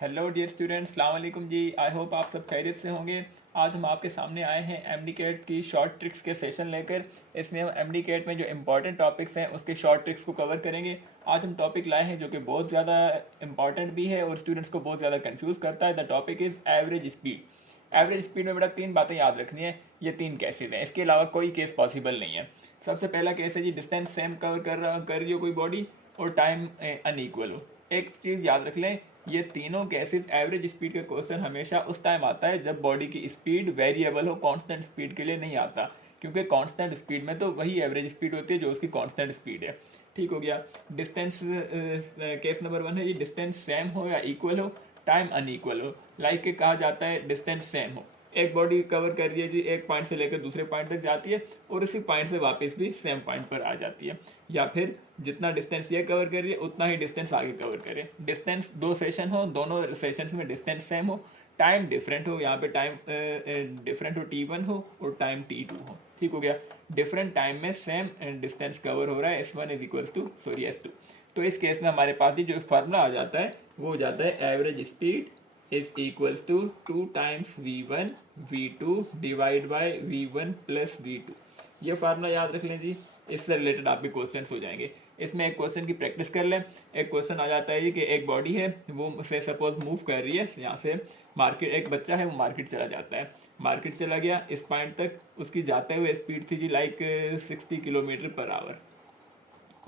Hello dear students, अस्सलाम वालेकुम जी। I hope आप सब खैरियत से होंगे। आज हम आपके सामने आए हैं एमडीकेट की शॉर्ट ट्रिक्स के सेशन लेकर। इसमें हम एमडीकेट में जो इंपॉर्टेंट टॉपिक्स हैं उसके शॉर्ट ट्रिक्स को कवर करेंगे। आज हम टॉपिक लाए हैं जो कि बहुत ज़्यादा इंपॉर्टेंट भी है और स्टूडेंट्स को बहुत ज़्यादा कंफ्यूज करता है। The topic is average speed. Average speed में बेटा तीन बातें याद रखनी है। ये तीन केसेज हैं, इसके अलावा कोई केस पॉसिबल नहीं है। सबसे पहला केस है जी, डिस्टेंस सेम कवर कर रही हो कोई बॉडी और टाइम अनइक्वल हो। एक चीज़ याद रख लें, ये तीनों केसेस एवरेज स्पीड का क्वेश्चन हमेशा उस टाइम आता है जब बॉडी की स्पीड वेरिएबल हो, कांस्टेंट स्पीड के लिए नहीं आता। क्योंकि कांस्टेंट स्पीड में तो वही एवरेज स्पीड होती है जो उसकी कांस्टेंट स्पीड है। ठीक हो गया। डिस्टेंस केस नंबर वन है ये, डिस्टेंस सेम हो या इक्वल हो, टाइम अनइक्वल हो। लाइक के कहा जाता है डिस्टेंस सेम हो, एक बॉडी कवर कर रही है जी, एक पॉइंट से लेकर दूसरे पॉइंट तक जाती है और उसी पॉइंट से वापस भी सेम पॉइंट पर आ जाती है। या फिर जितना डिस्टेंस ये कवर कर रही है उतना ही डिस्टेंस आगे कवर करे। डिस्टेंस दो सेशन हो, दोनों सेशन में डिस्टेंस सेम हो, टाइम डिफरेंट हो, यहाँ पे टाइम डिफरेंट हो, T1 हो और टाइम T2 हो। ठीक हो गया। डिफरेंट टाइम में सेम डिस्टेंस कवर हो रहा है, S1 is equal to S2। तो इस केस में हमारे पास जो फार्मूला आ जाता है वो हो जाता है average speed is equal to 2 times V1 V2 divide by V1 plus V2। ये फार्मूला याद रख लें जी, इससे रिलेटेड आपके क्वेश्चन हो जाएंगे। इसमें एक क्वेश्चन की प्रैक्टिस कर लें। एक क्वेश्चन आ जाता है जी कि एक बॉडी है, वो से सपोज मूव कर रही है यहाँ से मार्केट। एक बच्चा है वो मार्केट चला जाता है, मार्केट चला गया, इस पॉइंट तक उसकी जाते हुए स्पीड थी जी लाइक 60 किलोमीटर पर आवर।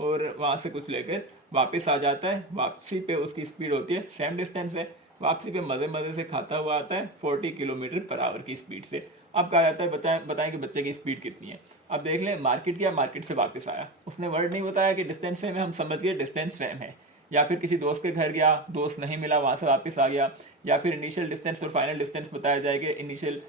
और वहां से कुछ लेकर वापस आ जाता है, वापसी पे उसकी स्पीड होती है, सेम डिस्टेंस है, वापसी पे मजे मजे से खाता हुआ आता है 40 किलोमीटर पर आवर की स्पीड से। अब कहा जाता है बताएं कि बच्चे की स्पीड कितनी है। अब देख लें, मार्केट गया, मार्केट से वापस आया, उसने वर्ड नहीं बताया कि डिस्टेंस सेम है, हम समझ गए डिस्टेंस सेम है। या फिर किसी दोस्त के घर गया, दोस्त नहीं मिला, वहां से वापस आ गया। या फिर इनिशियल डिस्टेंस और फाइनल डिस्टेंस बताया जाएगा। इनिशियल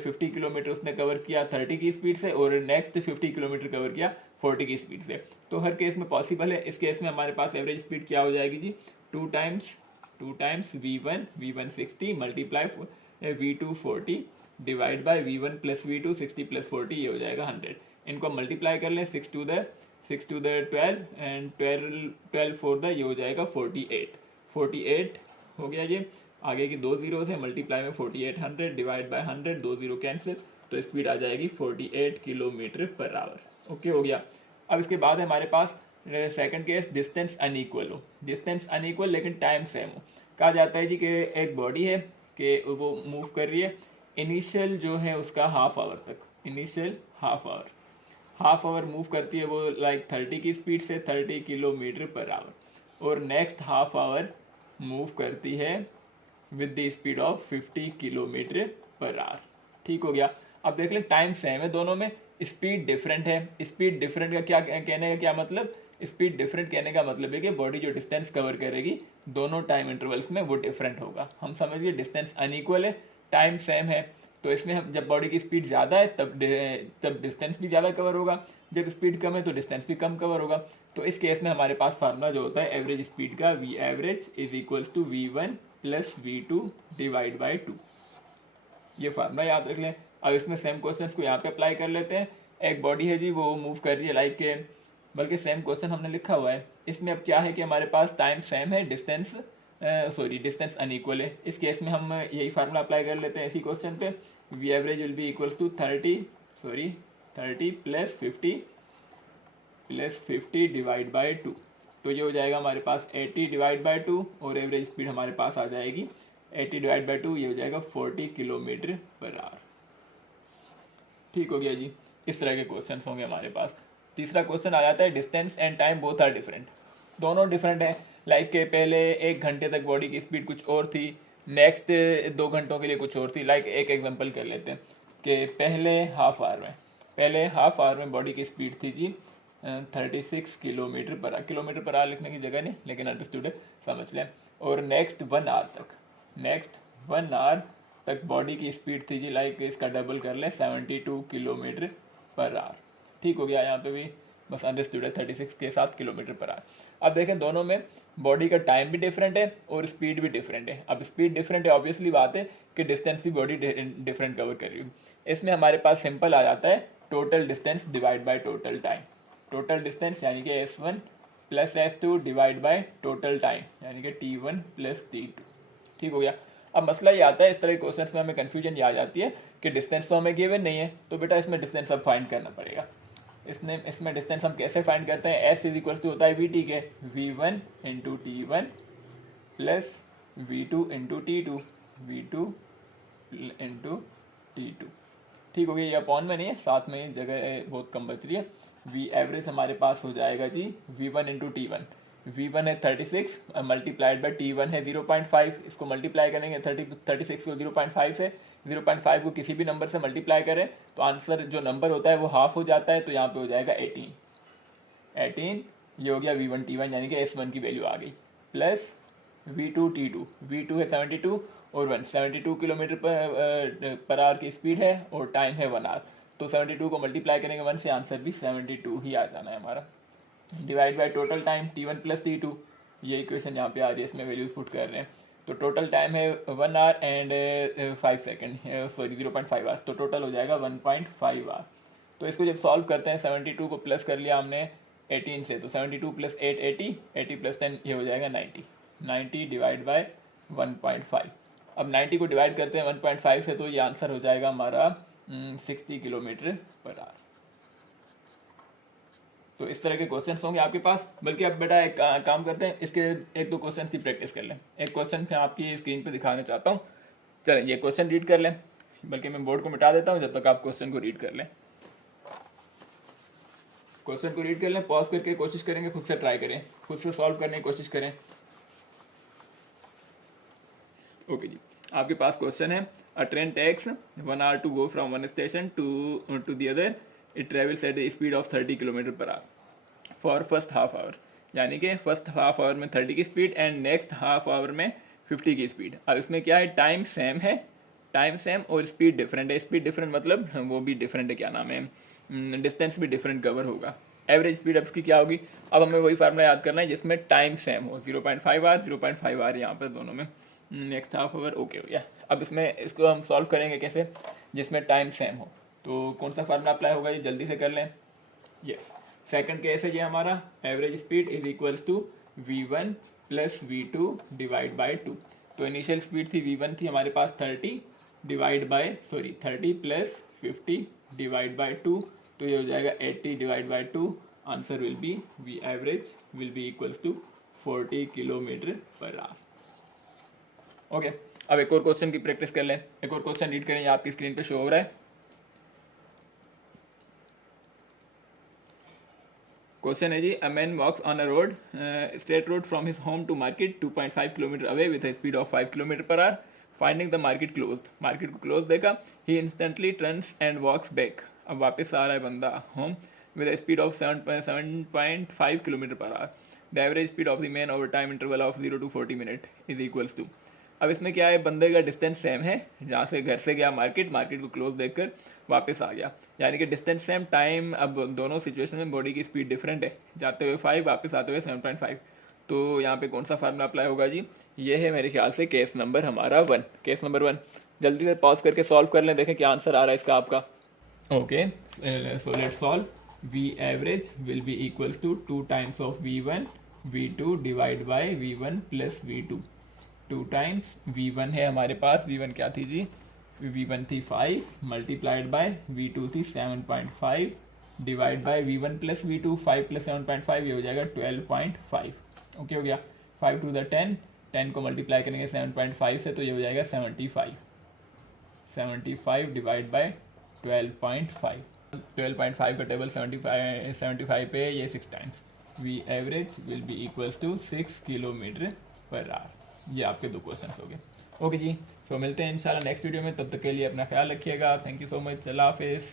50 किलोमीटर उसने कवर किया 30 की स्पीड से और नेक्स्ट 50 किलोमीटर कवर किया 40 की स्पीड से। तो हर केस में पॉसिबल है। इस केस में हमारे पास एवरेज स्पीड क्या हो जाएगी जी, two times V1 60 multiply V2 40 divide by V1 plus V2 60 plus 40, ये हो जाएगा 100। इनको मल्टीप्लाई कर लें, 6 to the 12 and 12 for the, ये हो जाएगा 48 हो गया ये। आगे की दो जीरो है, मल्टीप्लाई में 48 100 डिवाइड बाय 100, दो जीरो कैंसिल, तो स्पीड आ जाएगी 48 किलोमीटर पर आवर। ओके हो गया। अब इसके बाद हमारे पास सेकंड केस, डिस्टेंस अनइक्वल हो। डिस्टेंस अनइक्वल लेकिन टाइम सेम हो। कहा जाता है जी कि एक बॉडी है कि वो मूव कर रही है, इनिशियल जो है उसका हाफ आवर तक, इनिशियल हाफ आवर मूव करती है वो लाइक 30 की स्पीड से 30 किलोमीटर पर आवर, और नेक्स्ट हाफ आवर मूव करती है with the speed of 50 kilometre per our. ठीक हो गया। अब देख लें, टाइम सेम है दोनों में, स्पीड डिफरेंट है। स्पीड डिफरेंट का क्या कहने का क्या मतलब, स्पीड डिफरेंट कहने का मतलब है कि बॉडी जो डिस्टेंस कवर करेगी दोनों टाइम इंटरवल्स में वो डिफरेंट होगा। हम समझ गए डिस्टेंस अनइक्वल है, टाइम सेम है। तो इसमें हम जब बॉडी की स्पीड ज़्यादा है तब डिस्टेंस भी ज़्यादा कवर होगा, जब स्पीड कम है तो डिस्टेंस भी कम कवर होगा। तो इस केस में हमारे पास फार्मूला जो होता है एवरेज स्पीड का, V average is equals to V1 plus V2 divide by 2। ये फार्मूला याद रख लें। अब इसमें सेम क्वेश्चन को यहाँ पे अप्लाई कर लेते हैं। एक बॉडी है जी, वो मूव कर रही है लाइक के, बल्कि सेम क्वेश्चन हमने लिखा हुआ है। इसमें अब क्या है कि हमारे पास टाइम सेम है, डिस्टेंस अनइक्वल है। इस केस में हम यही फार्मूला अप्लाई कर लेते हैं इसी क्वेश्चन पे। V average will be equals to 30 plus 50 divide by 2। तो ये हो जाएगा हमारे पास 80 डिवाइड बाई 2 और एवरेज स्पीड हमारे पास आ जाएगी 80 डिवाइड बाई 2, ये हो जाएगा 40 किलोमीटर पर आवर। ठीक हो गया जी। इस तरह के क्वेश्चन होंगे हमारे पास। तीसरा क्वेश्चन आ जाता है, distance and time both are different. दोनों डिफरेंट है। लाइक के पहले 1 घंटे तक बॉडी की स्पीड कुछ और थी, नेक्स्ट 2 घंटों के लिए कुछ और थी। लाइक एक एग्जांपल कर लेते हैं कि पहले हाफ आवर में बॉडी की स्पीड थी जी 36 किलोमीटर पर आवर लिखने की जगह नहीं, लेकिन अंडरस्टूड है, समझ लें। और नेक्स्ट 1 आवर तक बॉडी की स्पीड थी जी लाइक इसका डबल कर लें 72 किलोमीटर पर आवर। ठीक हो गया। यहाँ पे भी बस अंडरस्टूड है, 36 के साथ किलोमीटर पर आवर। अब देखें, दोनों में बॉडी का टाइम भी डिफरेंट है और स्पीड भी डिफरेंट है। अब स्पीड डिफरेंट है, ऑब्वियसली बात है कि डिस्टेंस भी बॉडी डिफरेंट कवर कर रही है। इसमें हमारे पास सिंपल आ जाता है total distance divide by total time. Total distance यानी कि S1 plus S2 divide by total time यानी कि T1 प्लस T2। ठीक हो गया। अब मसला ये आता है, इस तरह के क्वेश्चन में हमें कन्फ्यूजन ये आ जाती है कि डिस्टेंस तो हमें गिवन नहीं है, तो बेटा इसमें डिस्टेंस अब फाइंड करना पड़ेगा। इसमें डिस्टेंस हम कैसे फाइंड करते हैं, एस इज इक्वल टू होता है वी टी के, V one into T one plus V two into T two, V two into T two. ठीक हो गया, ये अपॉन में नहीं है, साथ में जगह बहुत कम बच रही है। वी एवरेज हमारे पास हो जाएगा जी V one into T one, V one है 36 मल्टीप्लाइड बाई टी वन है 0.5, इसको मल्टीप्लाई करेंगे 36 को 0.5 से, 0.5 को किसी भी नंबर से मल्टीप्लाई करें तो आंसर जो नंबर होता है वो हाफ हो जाता है, तो यहाँ पे हो जाएगा 18। ये हो गया वी वन टी वन, यानी कि S1 की वैल्यू आ गई, plus V two T two, V two है 72 और 72 किलोमीटर पर आवर की स्पीड है और टाइम है 1 आवर, तो 72 को मल्टीप्लाई करेंगे 1 से, आंसर भी 72 ही आ जाना है हमारा। Divide by total time T1 plus T2, ये इक्वेशन यहाँ पे आ रही है, इसमें वैल्यूज पुट कर रहे हैं, तो टोटल टाइम है 1 hour and 5 second, sorry 0.5 hour, तो टोटल हो जाएगा 1.5 आवर। तो इसको जब सॉल्व करते हैं 72 को प्लस कर लिया हमने 18 से, तो 72 प्लस 8 80, 80 प्लस 10 ये हो जाएगा 90 डिवाइड बाय 1.5। अब 90 को डिवाइड करते हैं 1.5 से, तो ये आंसर हो जाएगा हमारा 60 किलोमीटर पर आवर। तो इस तरह के क्वेश्चंस होंगे आपके पास। बल्कि अब बेटा एक काम करते हैं, इसके एक दो क्वेश्चंस की प्रैक्टिस कर लें। एक क्वेश्चन मैं आपकी स्क्रीन पे दिखाना चाहता हूँ, चलें ये क्वेश्चन रीड कर लें, बल्कि मैं बोर्ड को मिटा देता हूँ जब तक आप क्वेश्चन को रीड कर लें। क्वेश्चन को रीड कर लें, पॉज करके कोशिश करेंगे, खुद से ट्राई करें, खुद से सॉल्व करने की कोशिश करें। ओके जी, आपके पास क्वेश्चन है, a train takes 1 hour to go from one station to the other, it travels at the speed of 30 kilometer per hour for first half hour, यानी कि फर्स्ट हाफ आवर में 30 की speed and next half hour में 50 की speed. अब इसमें क्या है, टाइम सेम है, टाइम सेम और स्पीड डिफरेंट है। स्पीड डिफरेंट मतलब वो भी डिफरेंट है, क्या नाम है, डिस्टेंस भी डिफरेंट कवर होगा। एवरेज स्पीड अब इसकी क्या होगी, अब हमें वही फार्मूला याद करना है जिसमें टाइम सेम हो, 0.5 आवर 0.5 आवर यहाँ पर दोनों में, नेक्स्ट हाफ आवर ओके हो गया। अब इसमें इसको हम सॉल्व करेंगे कैसे, जिसमें टाइम सेम हो, तो कौन सा फार्मूला अप्लाई होगा, ये जल्दी से कर लें। यस, सेकंड केस है ये हमारा, average speed is equals to v1 plus v2 divide by 2। तो इनिशियल स्पीड थी v1 थी हमारे पास 30 divide by 30 plus 50 divide by 2, तो ये हो जाएगा 80 divide by 2, answer will be v average will be equals to 40 kilometer per hour. Okay, अब एक और क्वेश्चन की प्रैक्टिस कर लें, एक और क्वेश्चन रीड करें, ये आपकी स्क्रीन पे शो हो रहा है। क्वेश्चन है जी, a man walks on a road straight road from his home to market 2.5 kilometre away with a speed of 5 kilometre per hour, finding the market close. Market को क्लोज देखा, he instantly turns and walks back. अब वापस आ रहा है बंदा home with a speed of 7.5 kilometre per hour. The average speed of the man over time interval of 0 to 40 minute is equals to. अब इसमें क्या है, बंदे का डिस्टेंस सेम है, जहाँ से घर से गया मार्केट, मार्केट को क्लोज देखकर वापस आ गया, यानी कि डिस्टेंस सेम, टाइम, अब दोनों सिचुएशन में बॉडी की स्पीड डिफरेंट है, जाते हुए 5 वापस आते हुए 7.5। तो यहाँ पे कौन सा फार्मूला अप्लाई होगा जी, ये है मेरे ख्याल से केस नंबर हमारा 1, केस नंबर 1। जल्दी से पॉज करके सॉल्व कर लें, देखें क्या आंसर आ रहा है इसका आपका। Okay, so let's solve. V average will be equals to 2 times of v1 v2 divide by v1 plus v2, 2 times v1 है हमारे पास, v1 क्या थी जी, v1 थी 5 मल्टीप्लाइड बाय v2 थी 7.5 divide by v1 plus v2, 5 plus 7.5 ये हो जाएगा 12.5। Okay हो गया, 5 टू द 10, 10 को मल्टीप्लाई करेंगे 7.5 से, तो ये हो जाएगा 75 डिवाइड बाय 12.5। 12.5 का टेबल 75 पे ये 6 times, V average will be equals to 6 kilometer per hour. ये आपके 2 क्वेश्चन हो गए। ओके जी, सो मिलते हैं इंशाल्लाह नेक्स्ट वीडियो में, तब तक के लिए अपना ख्याल रखिएगा। थैंक यू सो मच, अल्लाह हाफिज़।